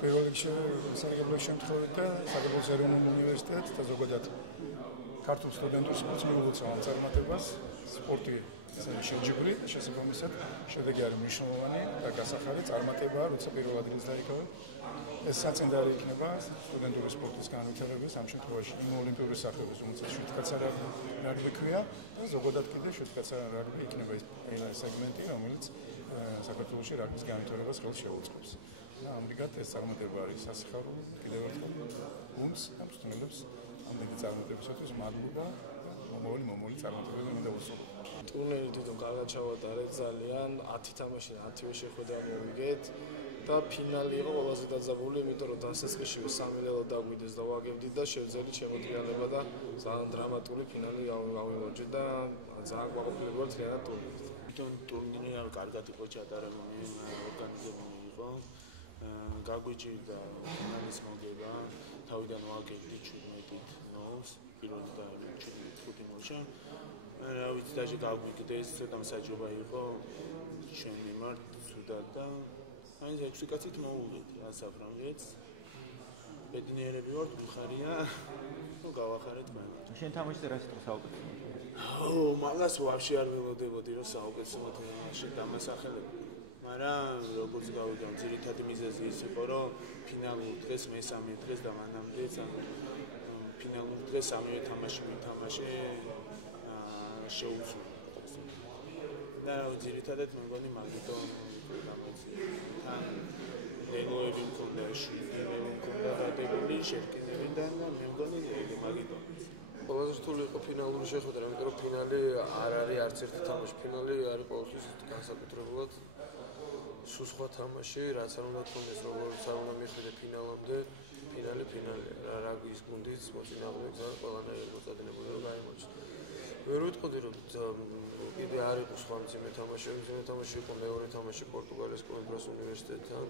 პირველ რიგში საგებლის შემთხვევით და საქართველოს ეროვნულ უნივერსიტეტს და ზოგადად ქართულ სტუდენტურ სპორტს მიულოცავ ამ წარმატებას. სპორტი შეჯიბრი, შესაბამისად, შედეგი არის მნიშვნელოვანი და გასახარი წარმატებაა, როცა პირველ ადგილს დაიკავებ. ეს საწინდარი იქნება სტუდენტური სპორტის განვითარებას, ამ შემთხვევაში იმ ოლიმპიური სახეობის, რომელსაც შვიდკაცარ რაგბი ქვია, და ზოგადად კიდე შვიდკაცარ რაგბი იქნება ის სეგმენტი, რომელიც საქართველოში რაგბის განვითარებას ხელს შეუწყობს. და ამრიგად ეს წარმატება არის სასიხარულო, კიდევ ერთხელ გუნდს და მსწავლებს ამდენი წარმატებისათვის მადლობა. მომავალი წარმატებები მინდა ვუსურვო. ტურნირი თვითონ კარგად ჩავატარეთ, ძალიან 10 თამაში 10-ვე შეხვედრა მოვიგეთ და ფინალი იყო ყველაზე დაძაბული, იმიტომ რომ დასაწყისშივე 3 ლელო დაგვიდეს და ვაგებდით და შევძელით შემოდგიანება და ძალიან დრამატული ფინალი გავიმარჯვეთ და ძალიან ყვაყოფილი ვართ რეალად ტურნირით. თვითონ ტურნირი კარგად იყო ჩატარებული, ორგანიზებული იყო. გაგვიჭირდა ფინალის მოგება, თავიდან ვაგებდით 17-ით 0-ს, პირველი და 5 მოშა. რა ვიცი, დაჟე გაგვიგდეს, ცოტა მსაჯობა იყო ჩვენ მიმართ სუდად და აი 6 კაცით მოვუღეთ ასაფრანგეთს. ბედნიერები ვართ, მხარია, ნუ გავახარეთ მან. შენ თამაშზე რა სიტყვა საუკეთესო? მაგას ვაფშე არ ველოდებოდი, რომ საუკეთესო თამაში დამასახელებ. მაგრამ როგორც გავიგე, ძირითადი მიზეზი ის იყო, რომ ფინალურ დღეს მესამე დღეს და მანამდეც ფინალურ დღეს სამივე თამაში მითამაშე შეუძლო. და ძირითადად მეგონი მაგიტომ თან ლეგოები მქონდა, შვილები მქონდა დადებული, შერკინები და მეგონი მაგიტომ. ყველაზე რთული იყო ფინალური შეხვედრა, იმიტომ რომ ფინალი არ არის არც ერთი თამაში. ფინალი არის ყოველთვის განსაკუთრებულად სულ სხვა თამაში, რაც არ უნდა თქონდეს, როგორც არ უნდა მიხვიდე ფინალამდე. ფინალია. რაგბის გუნდიც მოწინააღმდეგე ყველანაირ მოწადინებული რომ გაიმარჯვოს. ვერ ვიტყოდი, რომ კიდე არ იყო სხვა მძიმე თამაში. მძიმე თამაში იყო მეორე თამაში პორტუგალიის კოიმბრას უნივერსიტეტთან.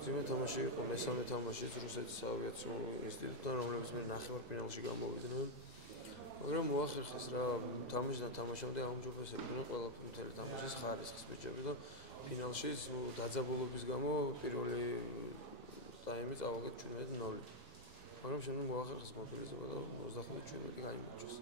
მძიმე თამაში იყო მესამე თამაშიც რუსეთის ავიაციო ინსტიტუტთან, რომლებიც მე ნახევარფინალში გამოვიდნენ. მაგრამ მოახერხეს რა თამაშიდან თამაშამდე აუმჯობესებდნენ ყველა მთელი თამაშის ხარისხს ბიჭები და ფინალში დაძაბულობის გამო პირველი ტაიმი წავაგეთ 17-0. მაგრამ შემდეგ მოახერხეს მობილიზება და 25-17 გაიმარჯვეს.